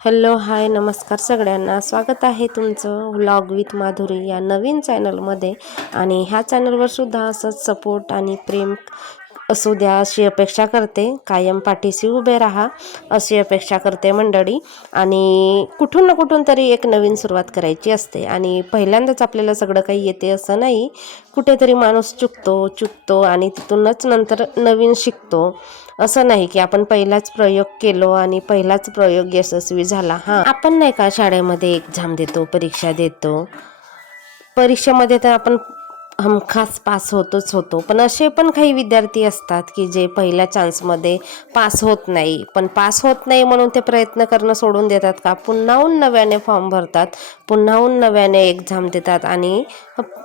Hello hi नमस्कार सगळ्यांना, स्वागत आहे तुमचं व्लॉग विथ माधुरी या नवीन चॅनलमध्ये। आणि ह्या चॅनलवर सुद्धा असंच सपोर्ट आणि प्रेम असू द्या अशी अपेक्षा करते। कायम पाठीशी उभे राहा अशी अपेक्षा करते मंडळी। आणि कुठून ना कुठून तरी एक नवीन सुरुवात करायची असते आणि पहिल्यांदाच आपल्याला सगळं काही येते असं नाही। कुठेतरी माणूस चुकतो आणि तिथूनच नंतर नवीन शिकतो। असं नाही की आपण पहिलाच प्रयोग केलो आणि पहिलाच प्रयोग यशस्वी झाला। आपण नाही का शाळेमध्ये एक्झाम देतो, परीक्षा देतो, परीक्षेमध्ये तर आपण हमखास पास होतो, पण असे पण काही विद्यार्थी असतात की जे पहिल्या चान्समध्ये पास होत नाही। पण पास होत नाही म्हणून ते प्रयत्न करणं सोडून देतात का, पुन्हाहून नव्याने फॉर्म भरतात, पुन्हाहून नव्याने एक्झाम देतात आणि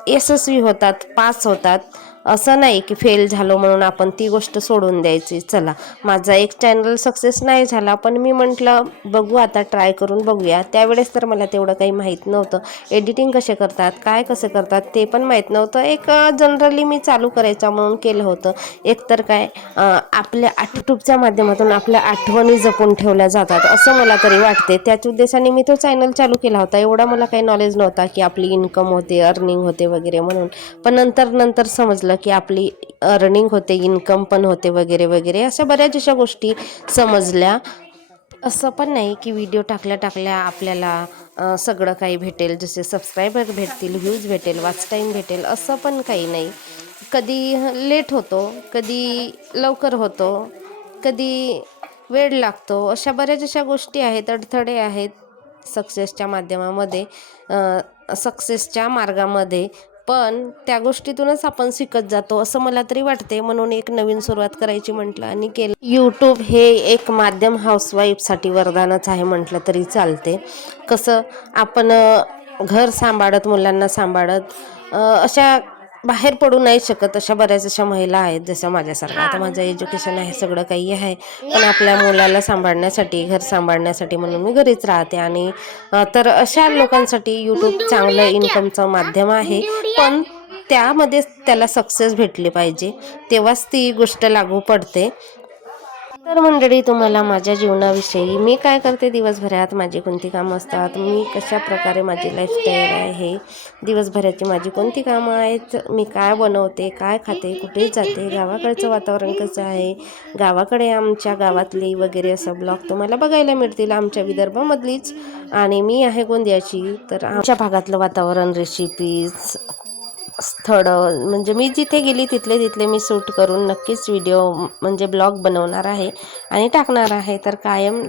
यशस्वी होतात, पास होतात। असं नाही की फेल झालो म्हणून आपण ती गोष्ट सोडून द्यायची। चला, माझा एक चॅनल सक्सेस नाही झाला, पण मी म्हटलं बघू आता ट्राय करून बघूया। त्यावेळेस तर मला तेवढं काही माहीत नव्हतं, एडिटिंग कसे करतात, काय कसे करतात ते पण माहीत नव्हतं। एक जनरली मी चालू करायचं म्हणून केलं होतं। एकतर काय आपल्या यूट्यूबच्या माध्यमातून आपल्या आठवणी जपून ठेवल्या जातात असं मला तरी वाटते। त्याच उद्देशाने मी तो चॅनल चालू केला होता। एवढा मला काही नॉलेज नव्हता की आपली इन्कम होते, अर्निंग होते वगैरे म्हणून। पण नंतर समजलं की आपली अर्निंग होते, इन्कम पण होते वगैरे वगैरे, अशा बऱ्याच अशा गोष्टी समजल्या। असं पण नाही की व्हिडिओ टाकल्या आपल्याला सगळं काही भेटेल, जसे सबस्क्रायबर भेटतील, व्ह्यूज भेटेल, वॉच टाईम भेटेल, असं पण काही नाही। कधी लेट होतो, कधी लवकर होतो, कधी वेळ लागतो, अशा बऱ्याच अशा गोष्टी आहेत, अडथळे आहेत सक्सेसच्या माध्यमामध्ये, सक्सेसच्या मार्गामध्ये। पण त्या गोष्टीतूनच आपण शिकत जातो असं मला तरी वाटते। म्हणून एक नवीन सुरुवात करायची म्हटलं आणि केलं। यूट्यूब हे एक माध्यम हाऊसवाईफसाठी वरदानच आहे म्हटलं तरी चालते। कसं आपण घर सांभाळत, मुलांना सांभाळत अशा बाहेर पडू नाही शकत, अशा बऱ्याच अशा महिला आहेत जसं माझ्यासारखं। आता माझं एज्युकेशन आहे, सगळं काही आहे, पण आपल्या मुलाला सांभाळण्यासाठी, घर सांभाळण्यासाठी म्हणून मी घरीच राहते। आणि तर अशा लोकांसाठी यूट्यूब चांगलं इन्कमचं माध्यम आहे, पण त्यामध्ये त्याला सक्सेस भेटली पाहिजे, तेव्हाच ती गोष्ट लागू पडते। तर मंडळी, तुम्हाला माझ्या जीवनाविषयी मी काय करते दिवसभरात, माझी कोणती कामं असतात, मी कशा प्रकारे माझी लाईफस्टाईल आहे, दिवसभराची माझी कोणती कामं आहेत, मी काय बनवते, काय खाते, कुठे जाते, गावाकडचं वातावरण कसं आहे, गावाकडे आमच्या गावातली वगैरे असं ब्लॉग तुम्हाला बघायला मिळतील, आमच्या विदर्भामधलीच। आणि मी आहे गोंदियाची, तर आमच्या भागातलं वातावरण, रेसिपीज, स्थळं, म्हणजे मी जिथे गेली तिथले मी शूट करून नक्कीच व्हिडिओ म्हणजे ब्लॉग बनवणार आहे आणि टाकणार आहे। तर कायम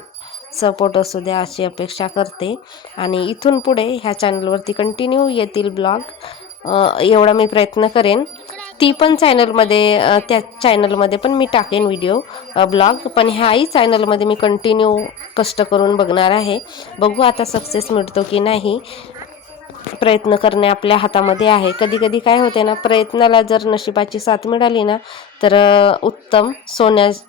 सपोर्ट असू द्या अशी अपेक्षा करते। आणि इथून पुढे ह्या चॅनलवरती कंटिन्यू येतील ब्लॉग, एवढा मी प्रयत्न करेन। ती पण चॅनलमध्ये, त्या चॅनलमध्ये पण मी टाकेन व्हिडिओ ब्लॉग, पण ह्याही चॅनलमध्ये मी कंटिन्यू कष्ट करून बघणार आहे। बघू आता सक्सेस मिळतो की नाही, प्रयत्न करणे आपल्या हातामध्ये आहे। कधी कधी काय होते ना, प्रयत्नाला जर नशिबाची साथ मिळाली ना तर उत्तम,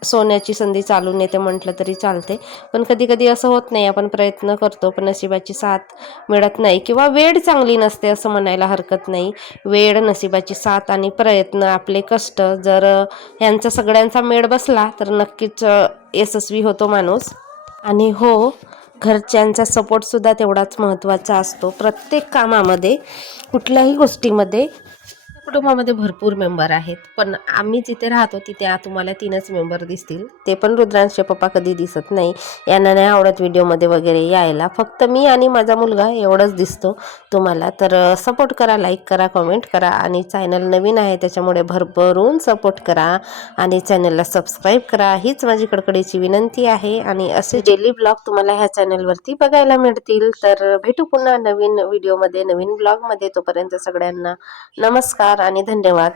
सोन्याची संधी चालून येते म्हटलं तरी चालते। पण कधी कधी असं होत नाही, आपण प्रयत्न करतो पण नशिबाची साथ मिळत नाही, किंवा वेळ चांगली नसते असं म्हणायला हरकत नाही। वेळ, नशिबाची साथ आणि प्रयत्न, आपले कष्ट जर यांचा सगळ्यांचा मेळ बसला तर नक्कीच यशस्वी होतो माणूस। आणि हो, घरच्यांचा सपोर्टसुद्धा तेवढाच महत्त्वाचा असतो प्रत्येक कामामध्ये, कुठल्याही गोष्टीमध्ये। कुटुंबामध्ये भरपूर मेंबर आहेत, पण आम्ही जिथे राहतो तिथे तुम्हाला 3च मेंबर दिसतील, ते पण रुद्रांशचे पप्पा कधी दिसत नाही, यांना नाही आवडत व्हिडिओमध्ये वगैरे यायला, फक्त मी आणि माझा मुलगा एवढंच दिसतो तुम्हाला। तर सपोर्ट करा, लाईक करा, कमेंट करा, आणि चॅनल नवीन आहे त्याच्यामुळे भरभरून सपोर्ट करा आणि चॅनलला सबस्क्राईब करा, हीच माझी कडकडीची विनंती आहे। आणि असे डेली ब्लॉग तुम्हाला ह्या चॅनलवरती बघायला मिळतील। तर भेटू पुन्हा नवीन व्हिडिओमध्ये, नवीन ब्लॉगमध्ये। तोपर्यंत सगळ्यांना नमस्कार आणि धन्यवाद।